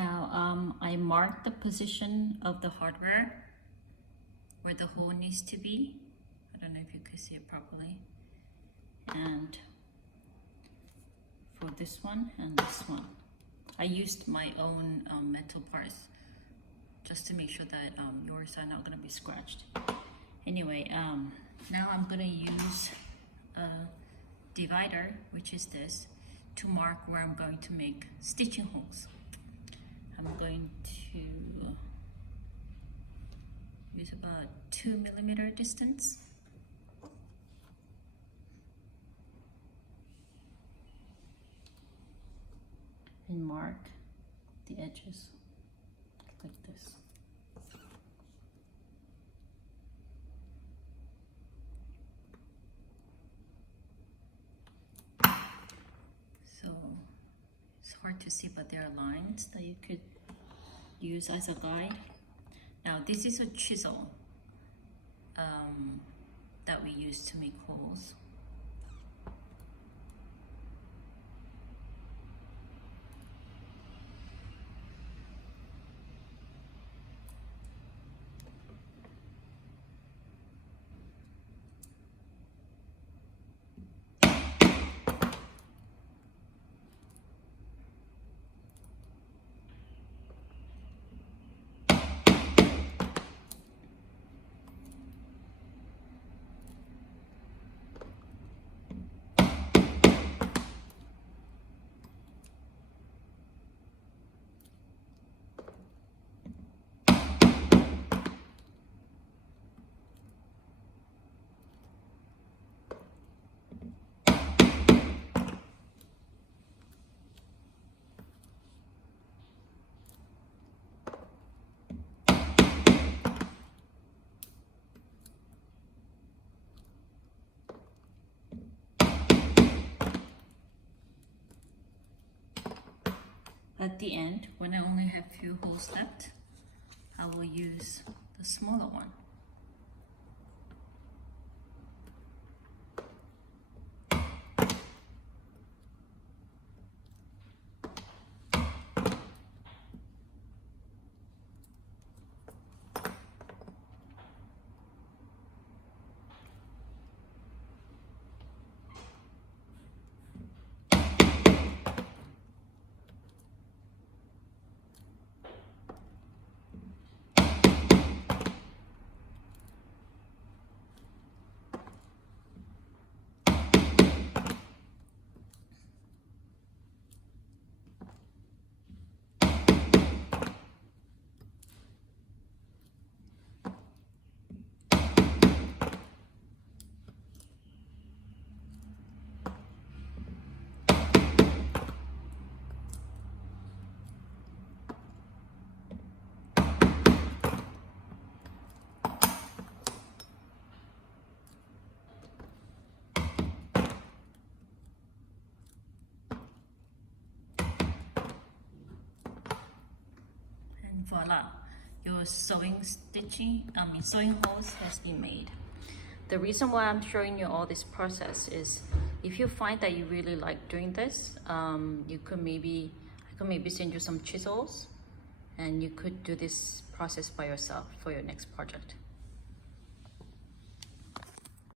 Now I marked the position of the hardware where the hole needs to be. I don't know if you can see it properly. And for this one and this one, I used my own metal parts just to make sure that yours are not going to be scratched. Anyway, now I'm going to use a divider, which is this, to mark where I'm going to make stitching holes. I'm going to use about 2mm distance. And mark the edges like this. So it's hard to see, but there are lines that you could use as a guide. Now this is a chisel that we use to make holes. At the end, when I only have few holes left, I will use the smaller one. Voila, your sewing holes has been made. The reason why I'm showing you all this process is if you find that you really like doing this, I could maybe send you some chisels and you could do this process by yourself for your next project.